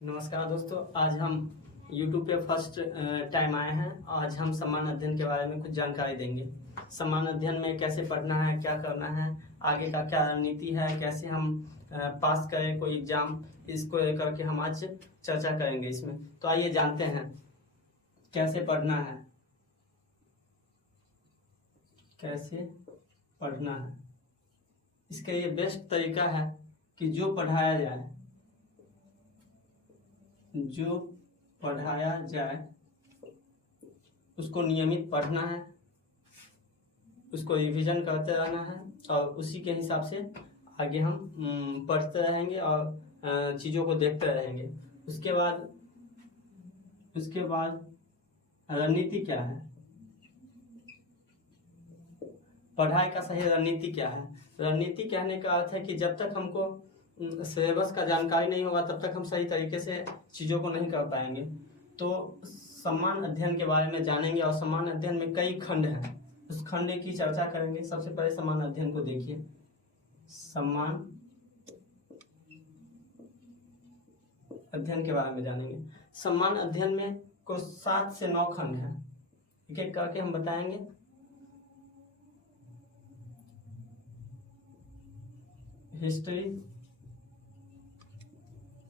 नमस्कार दोस्तों, आज हम YouTube पे फर्स्ट टाइम आए हैं। आज हम समान अध्ययन के बारे में कुछ जानकारी देंगे। समान अध्ययन में कैसे पढ़ना है, क्या करना है, आगे का क्या रणनीति है, कैसे हम पास करें कोई एग्जाम, इसको लेकर के हम आज चर्चा करेंगे इसमें। तो आइए जानते हैं कैसे पढ़ना है। कैसे पढ़ना है, इसका ये बेस्ट तरीका है कि जो पढ़ाया जाए उसको नियमित पढ़ना है, उसको रिवीजन करते रहना है और उसी के हिसाब से आगे हम पढ़ते रहेंगे और चीज़ों को देखते रहेंगे। उसके बाद रणनीति क्या है, पढ़ाई का सही रणनीति क्या है। रणनीति कहने का अर्थ है कि जब तक हमको सिलेबस का जानकारी नहीं होगा तब तक हम सही तरीके से चीज़ों को नहीं कर पाएंगे। तो समान अध्ययन के बारे में जानेंगे और समान अध्ययन में कई खंड हैं, उस खंड की चर्चा करेंगे। सबसे पहले समान अध्ययन को देखिए। समान अध्ययन के बारे में जानेंगे। समान अध्ययन में को 7 से 9 खंड हैं, एक एक करके हम बताएंगे। हिस्ट्री,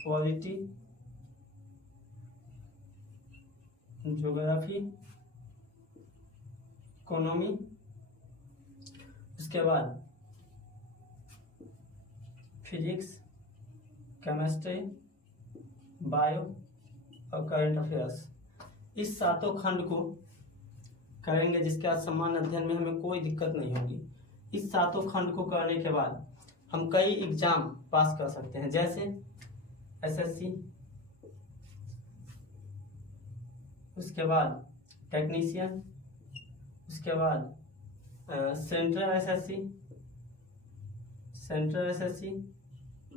पॉलिटी, ज्योग्राफी, इकोनॉमी, उसके बाद फिजिक्स, केमिस्ट्री, बायो और करंट अफेयर्स। इस 7 खंड को करेंगे, जिसके बाद समान अध्ययन में हमें कोई दिक्कत नहीं होगी। इस 7 खंड को करने के बाद हम कई एग्जाम पास कर सकते हैं, जैसे एसएससी, उसके बाद टेक्नीशियन, उसके बाद central SSC,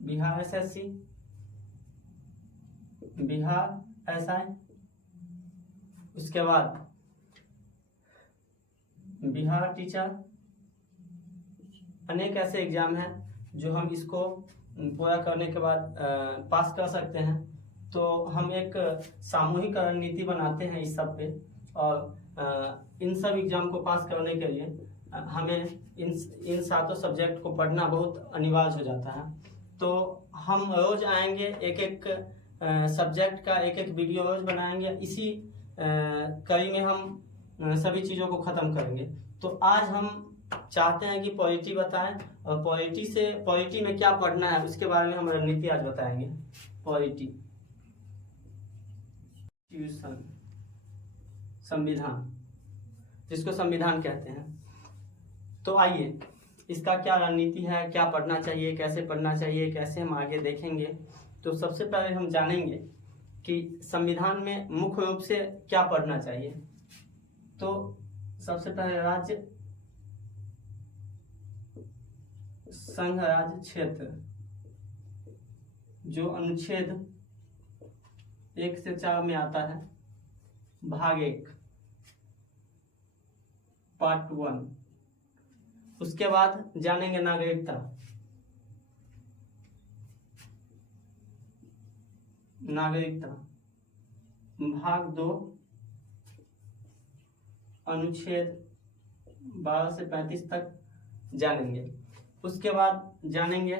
Bihar SSC, Bihar SI, उसके बाद बिहार टीचर। अनेक ऐसे एग्जाम हैं जो हम इसको पूरा करने के बाद पास कर सकते हैं। तो हम एक सामूहिक रणनीति बनाते हैं इस सब पे, और इन सब एग्जाम को पास करने के लिए हमें इन 7 सब्जेक्ट को पढ़ना बहुत अनिवार्य हो जाता है। तो हम रोज आएंगे, एक एक सब्जेक्ट का एक एक वीडियो रोज बनाएंगे। इसी कड़ी में हम सभी चीज़ों को ख़त्म करेंगे। तो आज हम चाहते हैं कि पॉलिटी बताएं, और पॉलिटी में क्या पढ़ना है उसके बारे में हम रणनीति आज बताएंगे। पॉलिटी, संविधान, जिसको संविधान कहते हैं। तो आइए, इसका क्या रणनीति है, क्या पढ़ना चाहिए, कैसे पढ़ना चाहिए, कैसे हम आगे देखेंगे। तो सबसे पहले हम जानेंगे कि संविधान में मुख्य रूप से क्या पढ़ना चाहिए। तो सबसे पहले राज्य, संघ राज्य क्षेत्र, जो अनुच्छेद 1 से 4 में आता है, भाग 1 पार्ट 1। उसके बाद जानेंगे नागरिकता, भाग 2 अनुच्छेद 12 से 35 तक जानेंगे। उसके बाद जानेंगे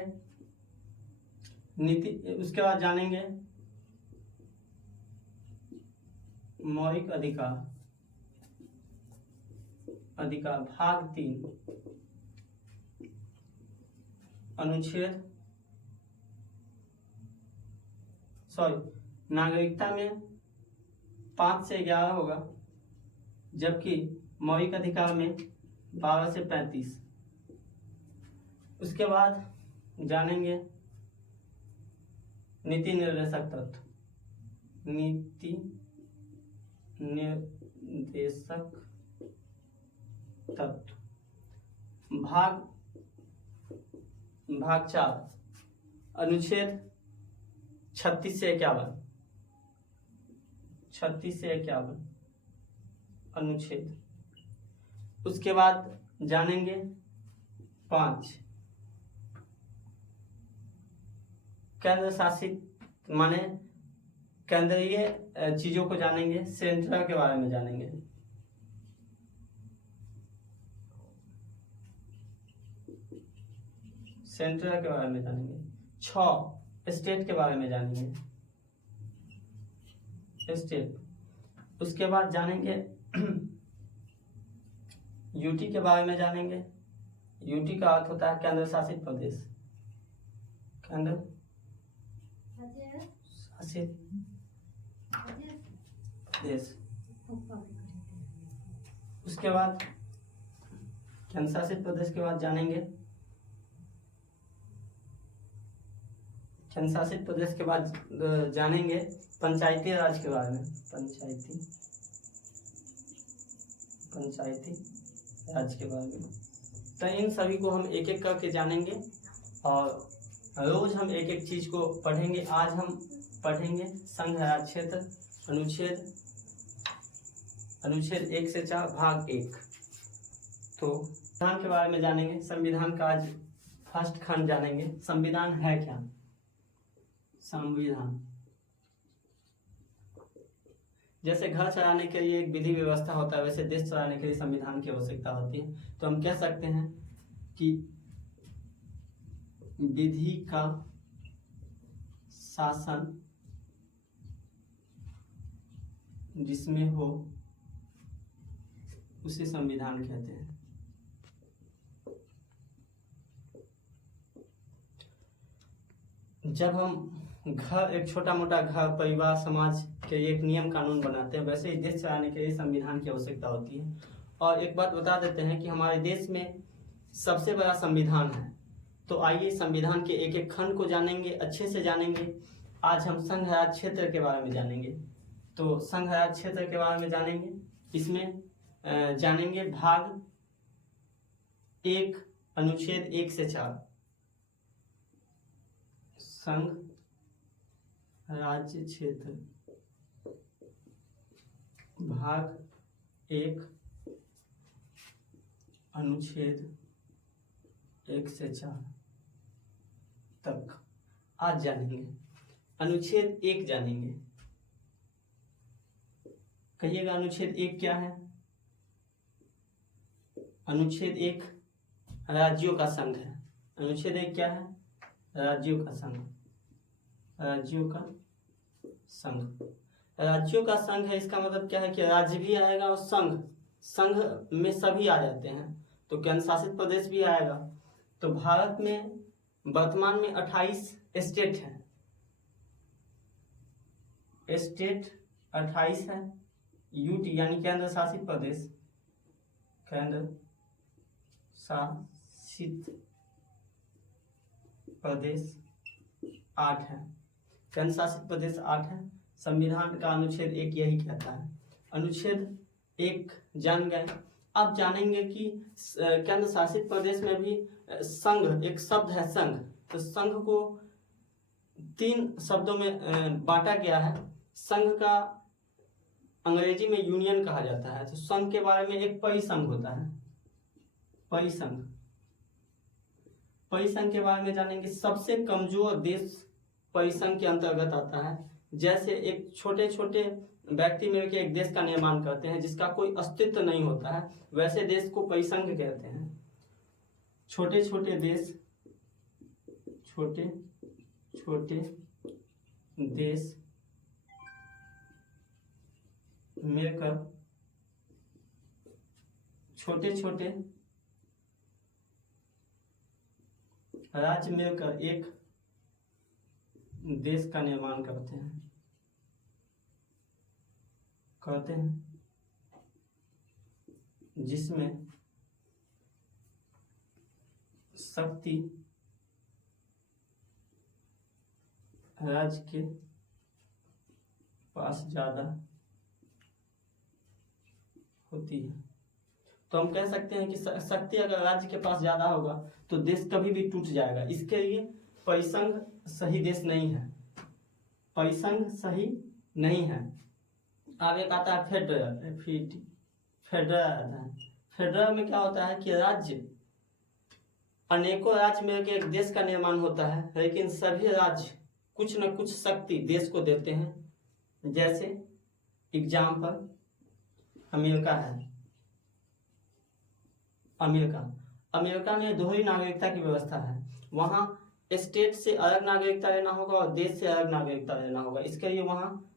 नीति, उसके बाद जानेंगे मौलिक अधिकार, भाग 3 अनुच्छेद नागरिकता में 5 से 11 होगा, जबकि मौलिक अधिकार में 12 से 35। उसके बाद जानेंगे नीति निर्देशक तत्व, भाग 4 अनुच्छेद 36 से 51 अनुच्छेद। उसके बाद जानेंगे 5 केंद्र शासित माने केंद्रीय चीजों को जानेंगे, सेंटर के बारे में जानेंगे। सेंटर के बारे में जानेंगे। 6 स्टेट के बारे में जानेंगे, स्टेट। उसके बाद जानेंगे यूटी के बारे में जानेंगे। यूटी का अर्थ होता है केंद्र शासित प्रदेश, केंद्र शासित देश। उसके बाद केंद्र शासित प्रदेश के बाद जानेंगे, केंद्र शासित प्रदेश के बाद जानेंगे पंचायती राज के बारे में, पंचायती राज के बारे में। तो इन सभी को हम एक एक करके जानेंगे और रोज हम एक एक चीज को पढ़ेंगे। आज हम पढ़ेंगे संघ राज्य क्षेत्र, अनुच्छेद 1 से 4 भाग 1। तो संविधान के बारे में जानेंगे। संविधान का आज फर्स्ट खंड जानेंगे। संविधान है क्या? संविधान जैसे घर चलाने के लिए एक विधि व्यवस्था होता है, वैसे देश चलाने के लिए संविधान की आवश्यकता होती है। तो हम कह सकते हैं कि विधि का शासन जिसमें हो उसे संविधान कहते हैं। जब हम घर, एक छोटा मोटा घर, परिवार, समाज के एक नियम कानून बनाते हैं, वैसे ही देश चलाने के लिए संविधान की आवश्यकता होती है। और एक बात बता देते हैं कि हमारे देश में सबसे बड़ा संविधान है। तो आइए संविधान के एक एक खंड को जानेंगे, अच्छे से जानेंगे। आज हम संघ राज्य क्षेत्र के बारे में जानेंगे। तो संघ राज्य क्षेत्र के बारे में जानेंगे। इसमें जानेंगे भाग 1 अनुच्छेद 1 से 4 संघ राज्य क्षेत्र, भाग 1 अनुच्छेद 1 से 4 तक आज जानेंगे। अनुच्छेद 1 जानेंगे। कहिएगा अनुच्छेद 1 क्या है? अनुच्छेद 1 राज्यों का संघ है। अनुच्छेद 1 क्या है? राज्यों का संघ, राज्यों का संघ। राज्यों का संघ है, इसका मतलब क्या है कि राज्य भी आएगा और संघ में सभी आ जाते हैं। तो केंद्र शासित प्रदेश भी आएगा। तो भारत में वर्तमान में 28 स्टेट हैं। स्टेट 28 है। यूटी यानी केंद्र शासित प्रदेश, केंद्र शासित प्रदेश 8 है। केंद्र शासित प्रदेश 8 है। संविधान का अनुच्छेद 1 यही कहता है। अनुच्छेद 1 जान गए। अब जानेंगे कि केंद्र शासित प्रदेश में भी संघ, एक शब्द है संघ। तो संघ को 3 शब्दों में बांटा गया है। संघ का अंग्रेजी में यूनियन कहा जाता है। तो संघ के बारे में एक परिसंघ होता है, परिसंघ। परिसंघ के बारे में जानेंगे। सबसे कमजोर देश परिसंघ के अंतर्गत आता है। जैसे एक छोटे छोटे व्यक्ति मिलकर एक देश का निर्माण करते हैं जिसका कोई अस्तित्व नहीं होता है, वैसे देश को परिसंघ कहते हैं। छोटे छोटे देश, छोटे छोटे देश मिलकर, छोटे छोटे राज्य मिलकर एक देश का निर्माण करते हैं, जिसमें शक्ति राज्य के पास ज्यादा होती है। तो हम कह सकते हैं कि शक्ति अगर राज्य के पास ज्यादा होगा तो देश कभी भी टूट जाएगा। इसके लिए परिसंघ सही देश नहीं है, परिसंघ सही नहीं है। अब एक आता है फेडरल। फेडरल में क्या होता है कि राज्य, अनेकों राज्य मिलकर एक देश का निर्माण होता है, लेकिन सभी राज्य कुछ न कुछ शक्ति देश को देते हैं। जैसे एग्जाम्पल अमेरिका है। अमेरिका में दोहरी नागरिकता की व्यवस्था है। वहाँ स्टेट से अलग नागरिकता लेना होगा और देश से अलग नागरिकता लेना होगा। इसके लिए वहाँ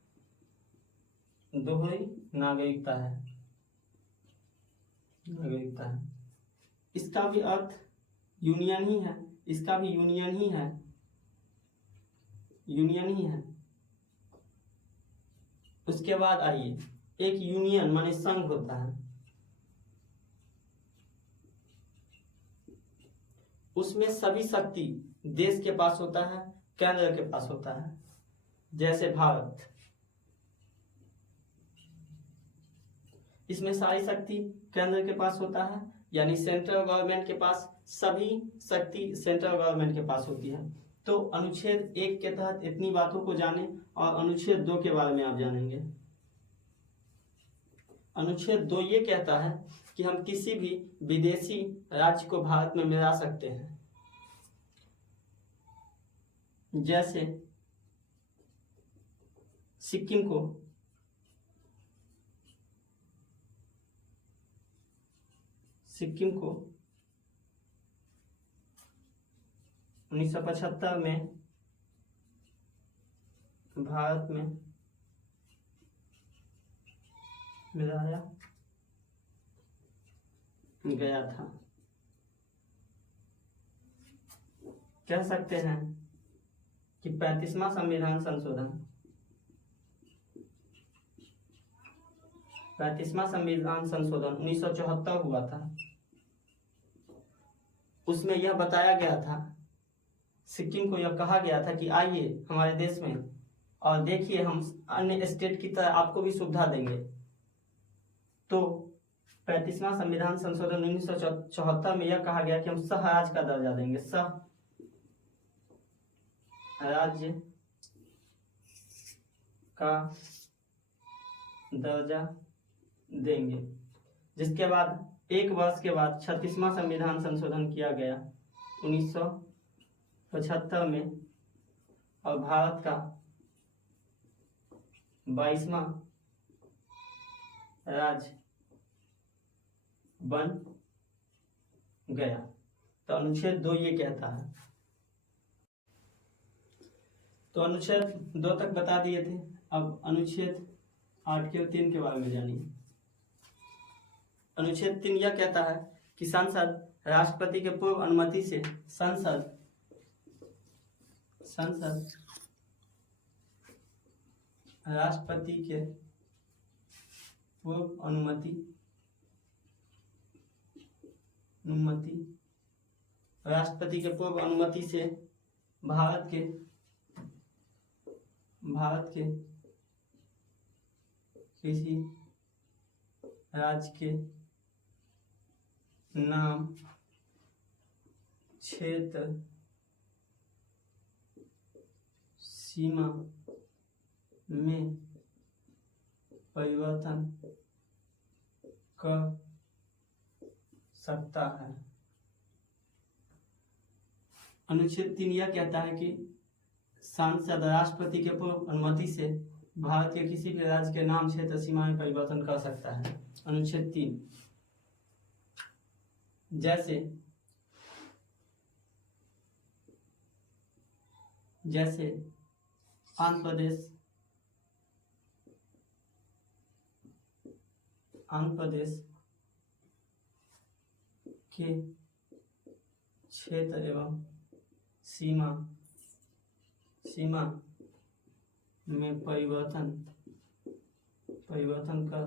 दोहरी नागरिकता है। इसका भी अर्थ यूनियन ही है। इसका भी यूनियन ही है। उसके बाद आइए, एक यूनियन माने संघ होता है, उसमें सभी शक्ति देश के पास होता है, केंद्र के पास होता है। जैसे भारत, इसमें सारी शक्ति केंद्र के पास होता है, यानी सेंट्रल गवर्नमेंट के पास सभी शक्ति सेंट्रल गवर्नमेंट के पास होती है। तो अनुच्छेद 1 के तहत इतनी बातों को जाने और अनुच्छेद 2 के बारे में आप जानेंगे। अनुच्छेद 2 ये कहता है कि हम किसी भी विदेशी राज्य को भारत में मिला सकते हैं। जैसे सिक्किम को 1975 में भारत में मिलाया गया था। कह सकते हैं कि 35वां संविधान संशोधन 1974 हुआ था। उसमें यह बताया गया था, सिक्किम को यह कहा गया था कि आइए हमारे देश में और देखिए हम अन्य स्टेट की तरह आपको भी सुविधा देंगे। तो 35वां संविधान संशोधन 1974 में यह कहा गया कि हम सह राज्य का दर्जा देंगे, सह राज्य का दर्जा देंगे। जिसके बाद 1 वर्ष के बाद 36वां संविधान संशोधन किया गया 1975 में और भारत का 22वां राज्य बन गया। तो अनुच्छेद 2 ये कहता है। तो अनुच्छेद 2 तक बता दिए थे। अब अनुच्छेद 8 के 3 के बारे में जानिए। अनुच्छेद 3 यह कहता है कि संसद राष्ट्रपति के पूर्व अनुमति से संसद राष्ट्रपति के पूर्व अनुमति राष्ट्रपति के पूर्व अनुमति से भारत के किसी राज्य के नाम, क्षेत्र, सीमा में परिवर्तन कर सकता है। अनुच्छेद 3 यह कहता है कि सांसद राष्ट्रपति के पूर्व अनुमति से भारत के किसी भी राज्य के नाम, क्षेत्र, सीमा में परिवर्तन कर सकता है। अनुच्छेद 3 जैसे आंध्र प्रदेश के क्षेत्र एवं सीमा में परिवर्तन कर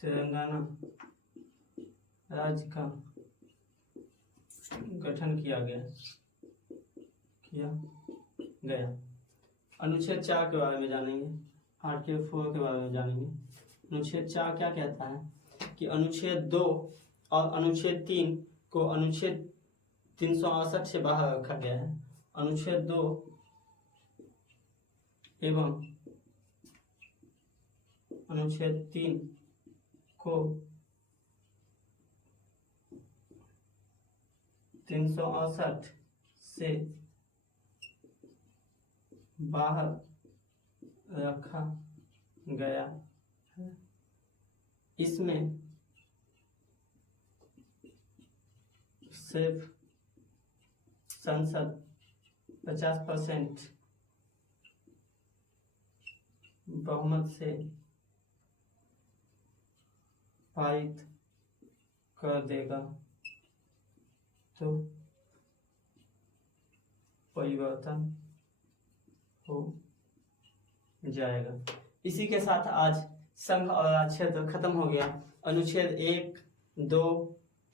तेलंगाना राज्य का गठन किया गया। अनुच्छेद 4 के बारे में जानेंगे। 8 के 4 के बारे में जानेंगे। अनुच्छेद 4 क्या कहता है कि अनुच्छेद 2 और अनुच्छेद 3 को अनुच्छेद 368 से बाहर रखा गया है। अनुच्छेद 2 एवं अनुच्छेद 3 को 368 से बाहर रखा गया है। इसमें सिर्फ संसद 50% बहुमत से पारित कर देगा तो परिवर्तन हो जाएगा। इसी के साथ आज संघ और राज्य क्षेत्र खत्म हो गया। अनुच्छेद 1, 2,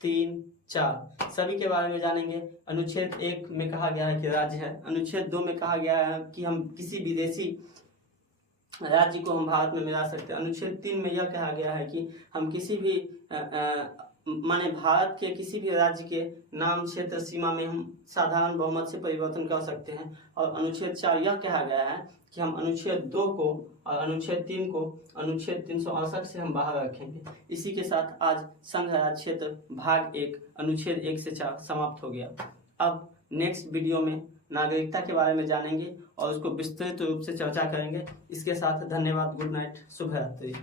3, 4 सभी के बारे में जानेंगे। अनुच्छेद 1 में कहा गया है कि राज्य है। अनुच्छेद 2 में कहा गया है कि हम किसी विदेशी राज्य को हम भारत में मिला सकते हैं। अनुच्छेद 3 में यह कहा गया है कि हम किसी भी माने भारत के किसी भी राज्य के नाम, क्षेत्र, सीमा में हम साधारण बहुमत से परिवर्तन कर सकते हैं। और अनुच्छेद 4 यह कहा गया है कि हम अनुच्छेद 2 को और अनुच्छेद 3 को अनुच्छेद 368 से हम बाहर रखेंगे। इसी के साथ आज संघ राज्य क्षेत्र भाग 1 अनुच्छेद 1 से 4 समाप्त हो गया। अब नेक्स्ट वीडियो में नागरिकता के बारे में जानेंगे और उसको विस्तृत रूप से चर्चा करेंगे। इसके साथ धन्यवाद, गुड नाइट, शुभ रात्रि।